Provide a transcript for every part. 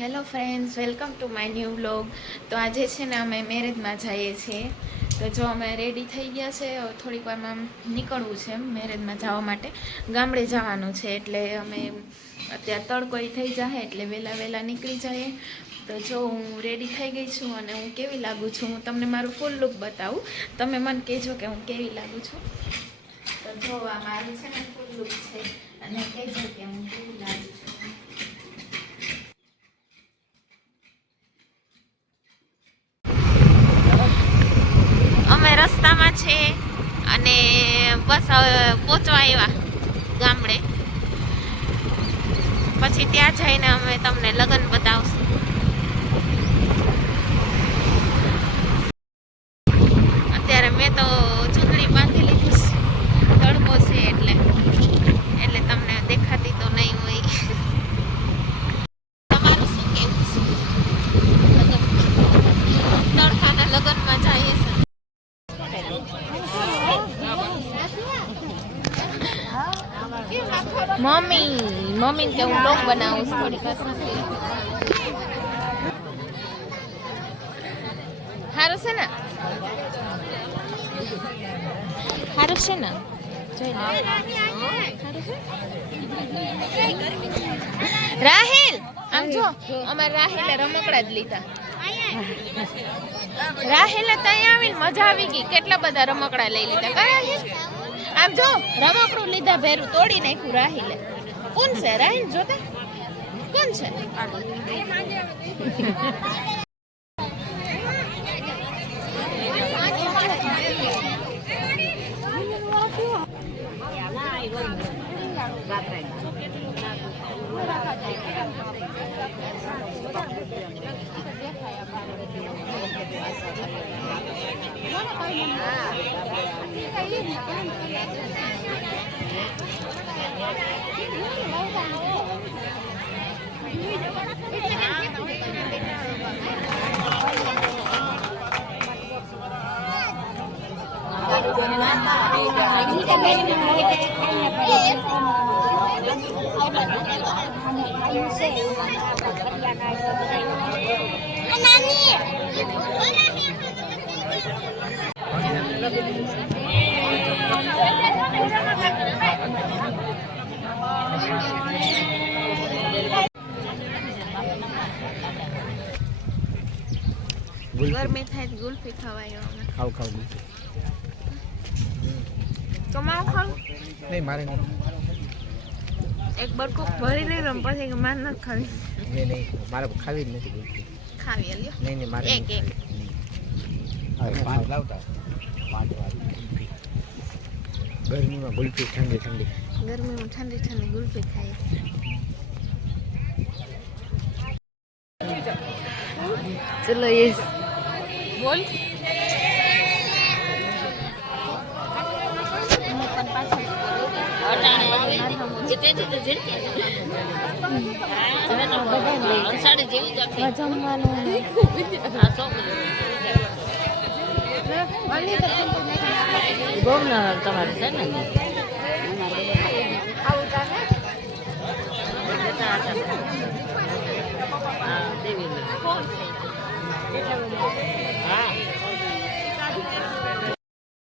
Hello friends, welcome to my new vlog. તો આજે છે ને અમે મેરેજમાં જઈએ છીએ. તો જો અમે રેડી થઈ ગયા છે, થોડીક વારમાં નીકળવું છે એમ મેરેજમાં જવા માટે. ગામડે જવાનું છે એટલે અમે અત્યારે તડકો થઈ જાય એટલે વહેલા નીકળી જઈએ. તો જો હું રેડી થઈ ગઈ છું અને હું કેવી લાગું છું હું તમને મારું ફૂલ લુક બતાવું. તમે મને કહેજો કે હું કેવી લાગું છું. તો જો આ મારું છે ને ફૂલ લુક છે અને કહેજો કે હું કેવી લાગું છું. અમે રસ્તામાં છે અને બસ હવે પહોંચવા આવ્યા ગામડે. પછી ત્યાં જઈને અમે તમને લગ્ન બતાવશું. અત્યારે મેં તો ચૂંટણી બાંધી લીધી છે, તડકો છે એટલે તમને દેખાતી તો નહીં હોય. તમારું શું કેવું છે? તડકાના લગ્નમાં જઈએ છે. મમ્મી કે હું બ્લોગ બનાવું છું થોડીક. સારું છે ને? સારું છે ને? રાહિલ આમ જો, અમારે રાહિલે રમકડા જ લીધા. રાહિલે ત્યાં આવીને મજા આવી ગઈ, કેટલા બધા રમકડા લઈ લીધા. રાહિલ આમ જો, રમકડું લીધા ભેરું તોડી નાખ્યું રાહિલે. કોણ છે રાહિલ? જોતા કોણ છે? ગરમી થાય ગુલ્ફી ખવાય. ખાવ કમાવ ખાવ નહીં, મારે નહીં. એક બરકુક ભરી લઈ પછી માર ન ખાવી. નહીં મારે ખાવી જ નથી ગુલ્ફી. ખાવી લ્યો. નહીં મારે એક પાંચ લાવતા. પાંચ ગુલ્ફી ગરમીમાં ગુલ્ફી ઠંડી ગરમીમાં ઠંડી ગુલ્ફી ખાય. ચલો યસ બોલ. તમારે છે ને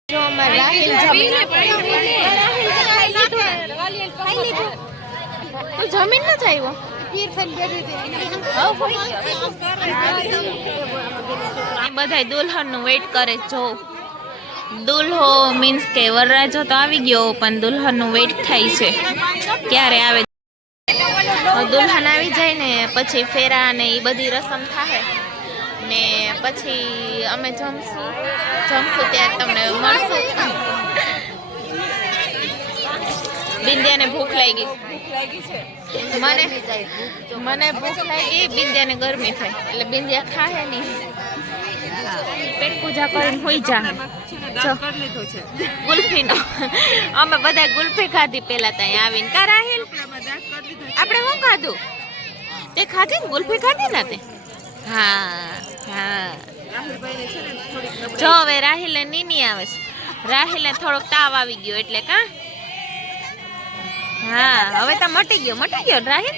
જો અમારે રાહિલ તો જમીન ન આવ્યો. બધા દુલ્હન નું વેઇટ કરે. જો દુલ્હો મીન્સ કે વરરાજો તો આવી ગયો પણ દુલ્હન નું વેઇટ થાય છે ક્યારે આવે. દુલ્હન આવી જાય ને પછી ફેરા ને એ બધી રસમ થાય ને પછી અમે જમશું ત્યારે તમને મળશું. બિંદિયાને ભૂખ લાગી છે. મને ભૂખ લાગી, બિંદિયાને ગરમી થાય એટલે બિંદિયા ખાહે નહીં. પેટ પૂજા કરીને હોઈ જા. ગુલ્ફીનો અમે બધા ગુલ્ફી ખાધી પેલા ત્યાં આવીને. કા રાહિલ આપણે શું ખાધું? તે ખાધી ને ગુલ્ફી ખાધી ને તે? હા જો હવે રાહિલે નીની આવે છે. રાહિલે થોડોક તાવ આવી ગયો એટલે કા. હા હવે તો મટી ગયો રાહિલ.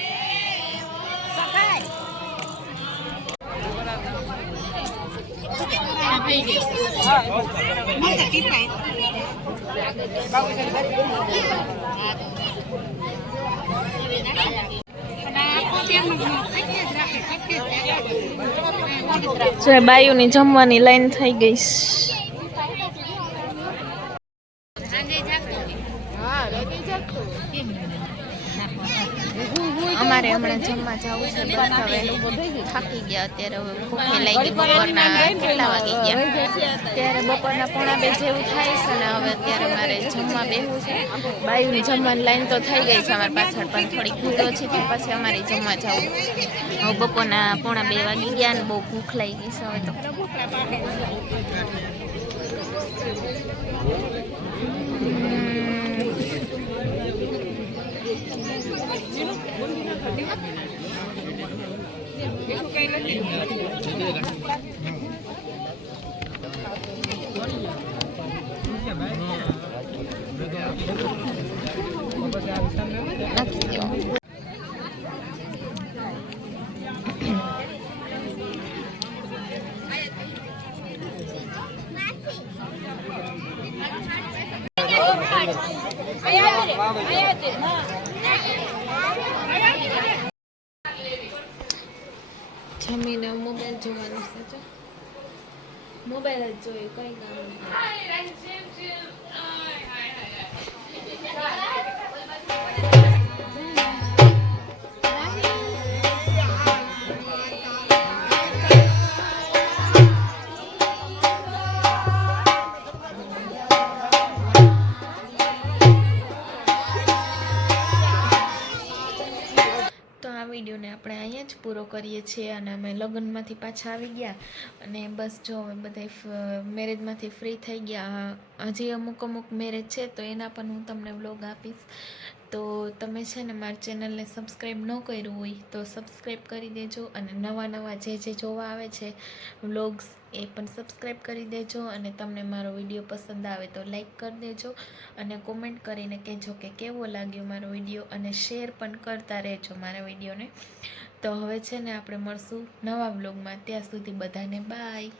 જો બાયુની જમવાની લાઈન થઈ ગઈ છે. અમારે હમણાં જમવા જવું છે બસ હવે થાકી ગયા અત્યારે હવે ભૂખે લાગી બપોરના કેટલા વાગી ગયા ત્યારે બપોરના 1:30 જેવું થાય છે ને હવે અત્યારે મારે જમવા બેસવું છે બાયુની જમવાની લાઈન તો થઈ ગઈ છે અમારી પાછળ પણ થોડીક ભીડ ઓછી થઈ પછી અમારે જમવા જવું હવે બપોરના 1:30 વાગી ગયા ને બહુ ભૂખ લાગી છે હવે તો નાખી દો. જમીને મોબાઈલ જોવાનું છે જો મોબાઈલ જ જોઈએ કઈ કામ વિડીયોને આપણે અહીંયા જ પૂરો કરીએ છીએ અને અમે લગ્નમાંથી પાછા આવી ગયા અને બસ જો હવે બધા મેરેજમાંથી ફ્રી થઈ ગયા હજી અમુક મેરેજ છે તો એના પણ હું તમને વ્લોગ આપીશ તો તમે છે ને મારી ચેનલને સબસ્ક્રાઈબ ન કર્યું હોય તો સબસ્ક્રાઈબ કરી દેજો અને નવા જે જોવા આવે છે વ્લોગ્સ એ પણ સબસ્ક્રાઈબ કરી દેજો અને તમને મારો વિડીયો પસંદ આવે તો લાઈક કરી દેજો અને કોમેન્ટ કરીને કહેજો કે કેવો લાગ્યો મારો વિડીયો અને શેર પણ કરતા રહેજો મારા વિડીયોને તો હવે છે ને આપણે મળશું નવા વ્લોગમાં ત્યાં સુધી બધાને બાય.